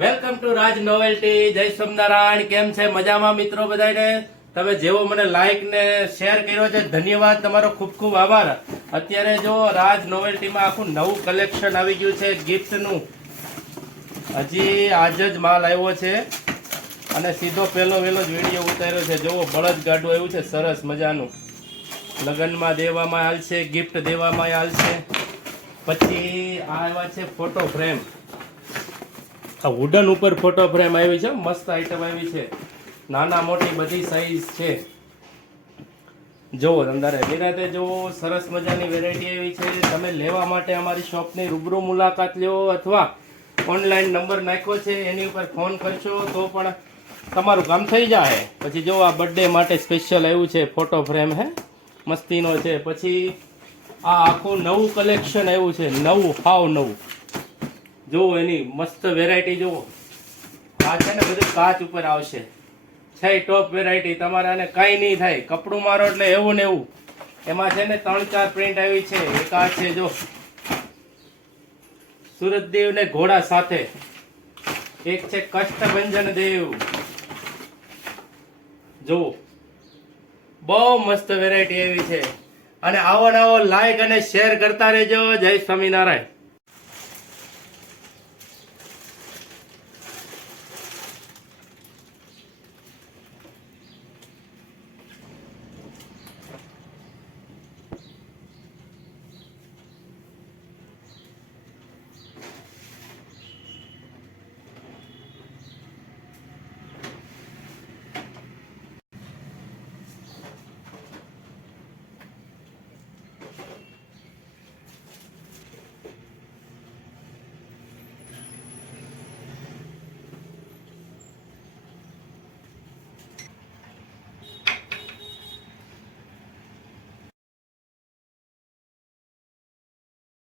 Welcome to Raj novelty. જય સ્વામિનારાયણ. કેમ છે? મજામાં મિત્રો બધાને? તમે જેવો મને લાઈક ને શેર કર્યો છે, ધન્યવાદ, તમારો ખૂબ ખૂબ આભાર. અત્યારે જો રાજ નોવેલ્ટીમાં આખું નવું કલેક્શન આવી ગયું છે ગિફ્ટનું. હજી આજ જ માલ આવ્યો છે અને સીધો પહેલો જ વિડીયો ઉતાર્યો છે. જોવો, બળદ ગાડું આવ્યું છે સરસ મજાનું. લગ્નમાં દેવામાં આવશે, ગિફ્ટ દેવામાં આવશે. પછી આ આવ્યા છે ફોટો ફ્રેમ. આ વુડન ઉપર ફોટો ફ્રેમ આવી છે, મસ્ત આઈટમ આવી છે. નાના મોટી બધી સાઈઝ છે. જુઓ તમારે નિરાતે જુઓ, સરસ મજાની વેરાયટી આવી છે. તમે લેવા માટે અમારી શોપની રૂબરૂ મુલાકાત લ્યો અથવા ઓનલાઈન નંબર નાખ્યો છે એની ઉપર ફોન કરશો તો પણ તમારું કામ થઈ જાય. પછી જો આ બર્થડે માટે સ્પેશિયલ આવ્યું છે ફોટો ફ્રેમ, હે મસ્તીનો છે. પછી આ આખું નવું કલેક્શન આવ્યું છે, નવું હાવ નવું. જુઓ એની મસ્ત વેરાયટી જુઓ. આ છે ને બધું કાચ ઉપર આવશે, છે ટોપ વેરાયટી. તમારે આને કાંઈ નહીં થાય, કપડું મારો એટલે એવું ને એવું. એમાં છે ને 3-4 પ્રિન્ટ આવી છે. એક આ છે જો સુરતદેવ ને ઘોડા સાથે, એક છે કષ્ટભંજન દેવ. જુઓ બહુ મસ્ત વેરાયટી આવી છે. અને આવો લાઈક અને શેર કરતા રહેજો. જય સ્વામિનારાયણ.